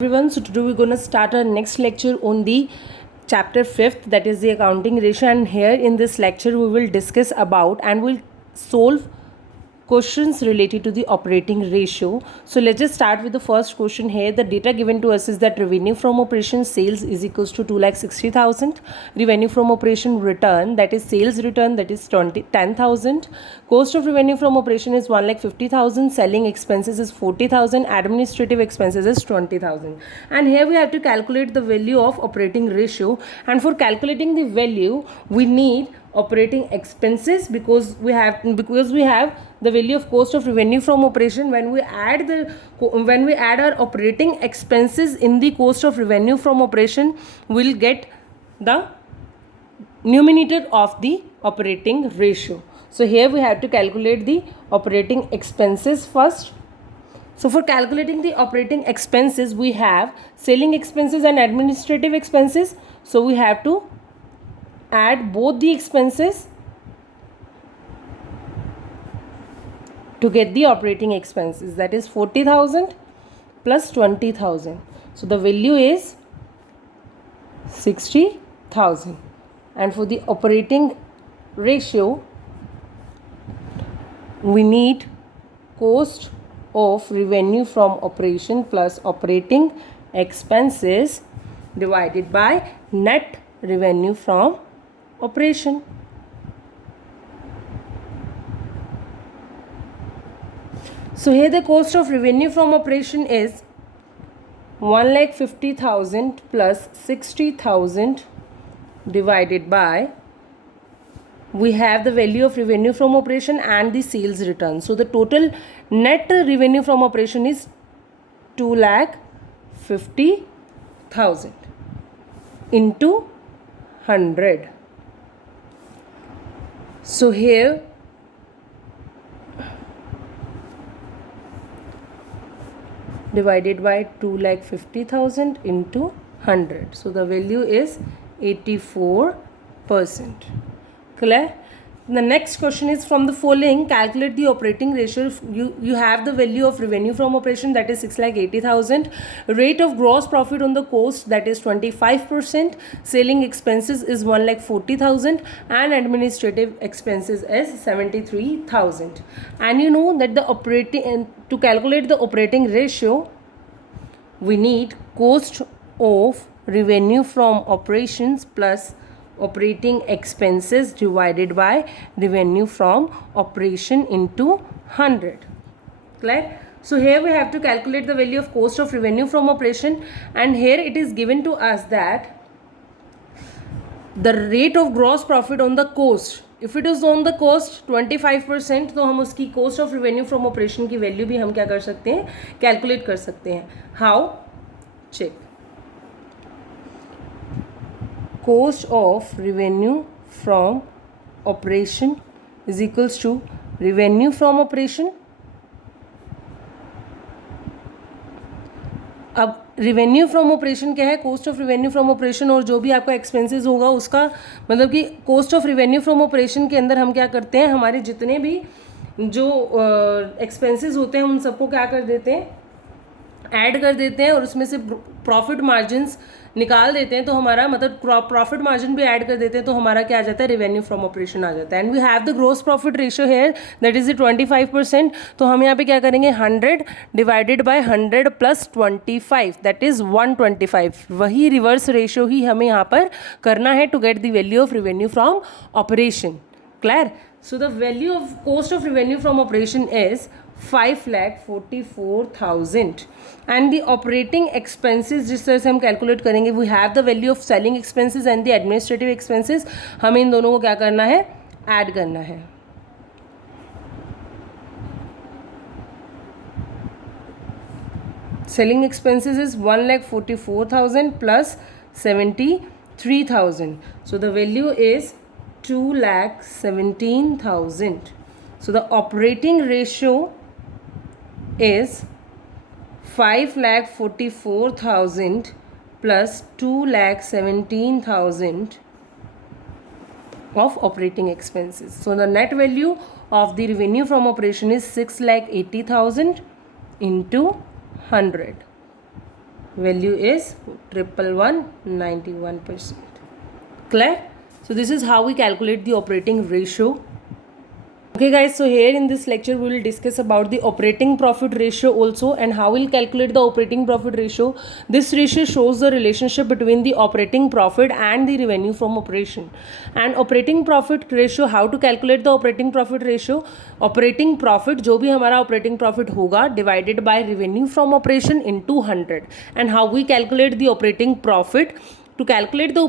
Everyone, so today we're going to start our next lecture on the chapter 5th, that is the accounting ratio. And here in this lecture we will discuss about and we'll solve questions related to the operating ratio. So let's just start with the first question here. The data given to us is that revenue from operation sales is equals to 2,60,000. Revenue from operation return, that is sales return, that is 10,000. Cost of revenue from operation is 1,50,000. Selling expenses is 40,000. Administrative expenses is 20,000. And here we have to calculate the value of operating ratio. And for calculating the value, we need operating expenses because we have the value of cost of revenue from operation. When we add our operating expenses in the cost of revenue from operation, we'll get the numerator of the operating ratio. So here we have to calculate the operating expenses first. So for calculating the operating expenses, we have selling expenses and administrative expenses. So we have to add both the expenses to get the operating expenses, that is 40,000 plus 20,000. So the value is 60,000. And for the operating ratio, we need cost of revenue from operation plus operating expenses divided by net revenue from operation. So here the cost of revenue from operation is 1,50,000 plus 60,000 divided by, we have the value of revenue from operation and the sales return. So the total net revenue from operation is 2,50,000 into 100. So here divided by 2,50,000 into 100. So the value is 84%. Clear? The next question is from the following, calculate the operating ratio. You have the value of revenue from operation, that is 6,80,000. Rate of gross profit on the cost, that is 25%. Selling expenses is 1,40,000 and administrative expenses is 73,000. And you know that to calculate the operating ratio, we need cost of revenue from operations plus operating expenses divided by revenue from operation into 100. Clear? So here we have to calculate the value of cost of revenue from operation, and here it is given to us that the rate of gross profit on the cost, if it is on the cost 25%, तो हम उसकी cost of revenue from operation की value भी हम क्या कर सकते हैं, calculate कर सकते हैं. How? Check. Cost of revenue from operation is equals to revenue from operation. अब रेवेन्यू फ्रॉम ऑपरेशन क्या है, cost of revenue from operation, और जो भी आपका एक्सपेंसेस होगा उसका मतलब कि cost of revenue from operation के अंदर हम क्या करते हैं, हमारे जितने भी जो एक्सपेंसेस होते हैं उन सबको क्या कर देते हैं, ऐड कर देते हैं, और उसमें से प्रॉफिट मार्जिन्स निकाल देते हैं. तो हमारा मतलब प्रॉफिट मार्जिन भी ऐड कर देते हैं, तो हमारा क्या आ जाता है, रेवेन्यू फ्रॉम ऑपरेशन आ जाता है. And we have the gross profit ratio here, that is the 25%. तो हम यहाँ पे क्या करेंगे, 100 divided by 100 plus 25, that is 125. वही रिवर्स रेशियो ही हमें यहाँ पर करना है to get the value of revenue from operation. Clear? So the value of cost of revenue from operation is 5,44,000. And the operating expenses जिस तरह से हम कैलकुलेट करेंगे, we have the value of selling expenses and the administrative expenses. हमें इन दोनों को क्या करना है, ऐड करना है. Selling expenses is 1,44,000 plus 73,000. So the value is 2,17,000. So the operating ratio is 5,44,000 plus 2,17,000 of operating expenses. So the net value of the revenue from operation is 6,80,000 into 100. value is 11191%. Clear? So this is how we calculate the operating ratio. Okay guys, so here in this lecture we will discuss about the operating profit ratio also, and how we'll calculate the operating profit ratio. This ratio shows the relationship between the operating profit and the revenue from operation. And operating profit ratio, how to calculate the operating profit ratio? Operating profit, जो भी हमारा operating profit होगा, divided by revenue from operation into 100. And how we calculate the operating profit? To calculate the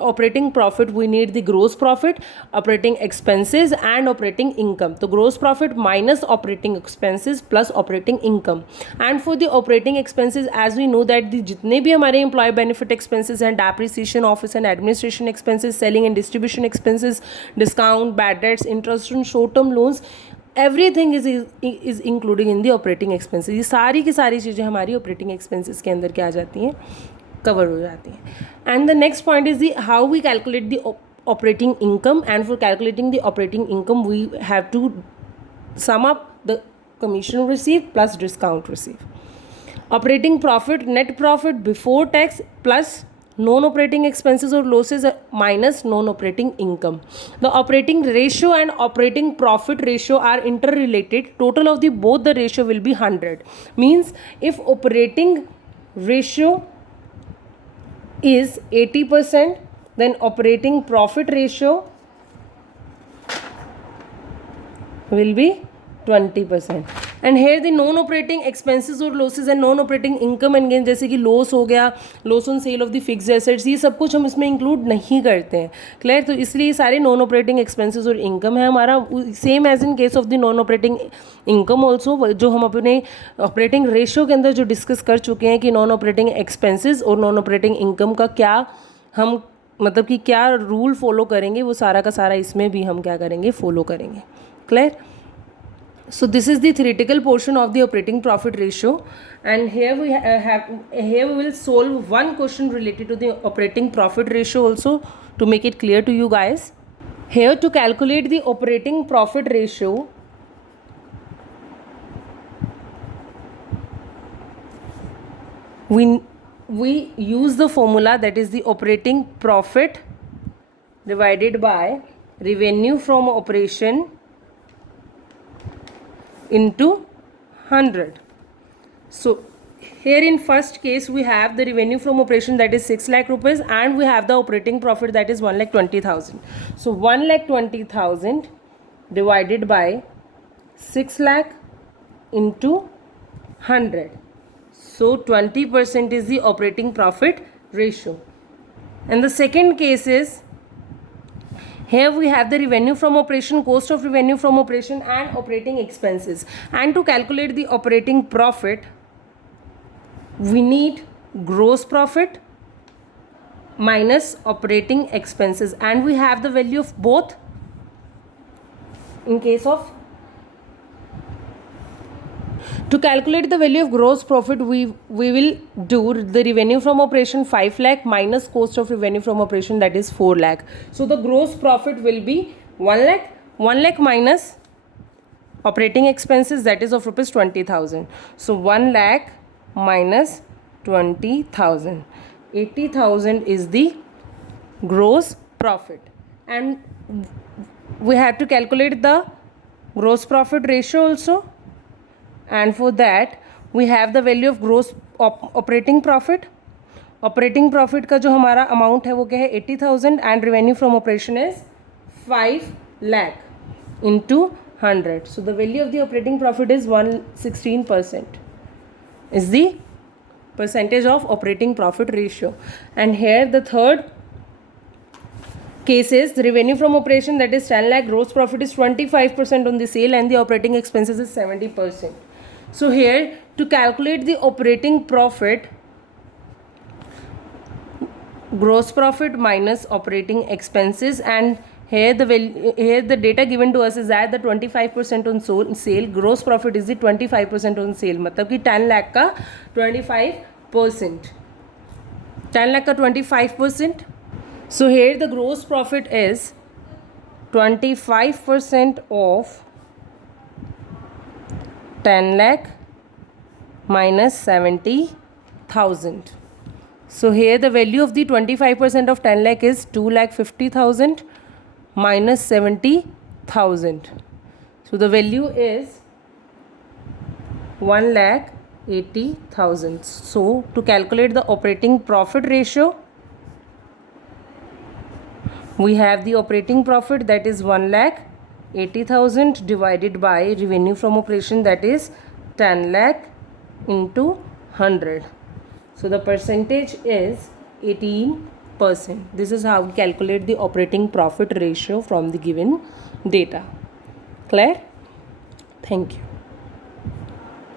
operating profit, we need the gross profit, operating expenses and operating income. So gross profit minus operating expenses plus operating income. And for the operating expenses, as we know that the जितने भी हमारे employee benefit expenses and depreciation, office and administration expenses, selling and distribution expenses, discount, bad debts, interest on short term loans, everything is including in the operating expenses. ये सारी की सारी चीज़ें हमारी operating expenses के अंदर क्या आ जाती हैं, कवर हो जाती हैं. And the next point is the how we calculate the operating income. And for calculating the operating income we have to sum up the commission receive plus discount receive. Operating profit, net profit before tax plus non-operating expenses or losses minus non-operating income. The operating ratio and operating profit ratio are interrelated. Total of the both the ratio will be 100. Means if operating ratio is 80%, then operating profit ratio will be 20%. And here the non operating expenses और losses and non operating income and gain, जैसे कि loss हो गया, loss on sale of the fixed assets, ये सब कुछ हम इसमें इंक्लूड नहीं करते हैं. क्लियर? तो इसलिए ये सारे नॉन ऑपरेटिंग एक्सपेंसेस और इनकम है हमारा, same as in case of the non operating income also, जो हम अपने ऑपरेटिंग रेशियो के अंदर जो डिस्कस कर चुके हैं कि नॉन ऑपरेटिंग एक्सपेंसेस और नॉन ऑपरेटिंग इनकम का क्या हम मतलब कि क्या रूल फॉलो करेंगे, वो सारा का सारा इसमें भी हम क्या करेंगे, फॉलो करेंगे. Clear? So this is the theoretical portion of the operating profit ratio, and here we will solve one question related to the operating profit ratio also, to make it clear to you guys. Here to calculate the operating profit ratio, we use the formula, that is the operating profit divided by revenue from operation into 100. So here in first case we have the revenue from operation, that is 6 lakh rupees, and we have the operating profit, that is 1,20,000. So 1,20,000 divided by 6 lakh into 100. So 20% is the operating profit ratio. And the second case is, here we have the revenue from operation, cost of revenue from operation and operating expenses. And to calculate the operating profit, we need gross profit minus operating expenses, and we have the value of both. In case of, to calculate the value of gross profit, we will do the revenue from operation 5 lakh minus cost of revenue from operation, that is 4 lakh. So the gross profit will be 1 lakh. 1 lakh minus operating expenses, that is of rupees 20,000. So 1 lakh minus 20,000. 80,000 is the gross profit, and we have to calculate the gross profit ratio also. And for that we have the value of gross operating profit. Operating profit का जो हमारा amount है वो क्या है, 80,000, and revenue from operation is 5 lakh into 100. So the value of the operating profit is 116%, is the percentage of operating profit ratio. And here the third case is the revenue from operation, that is 10 lakh, gross profit is 25% on the sale, and the operating expenses is 70%. So here to calculate the operating profit, gross profit minus operating expenses, and here the data given to us is that the 25% on sale, gross profit is the 25% on sale, मतलब कि 10 lakh का 25%, 10 lakh का 25%. So here the gross profit is 25% of 10 lakh minus 70 thousand. So here the value of the 25% of 10 lakh is 2,50,000 minus 70,000. So the value is 1,80,000. So to calculate the operating profit ratio, we have the operating profit, that is 1,80,000 divided by revenue from operation, that is 10 lakh into 100. So the percentage is 18%. This is how we calculate the operating profit ratio from the given data. Clear? Thank you.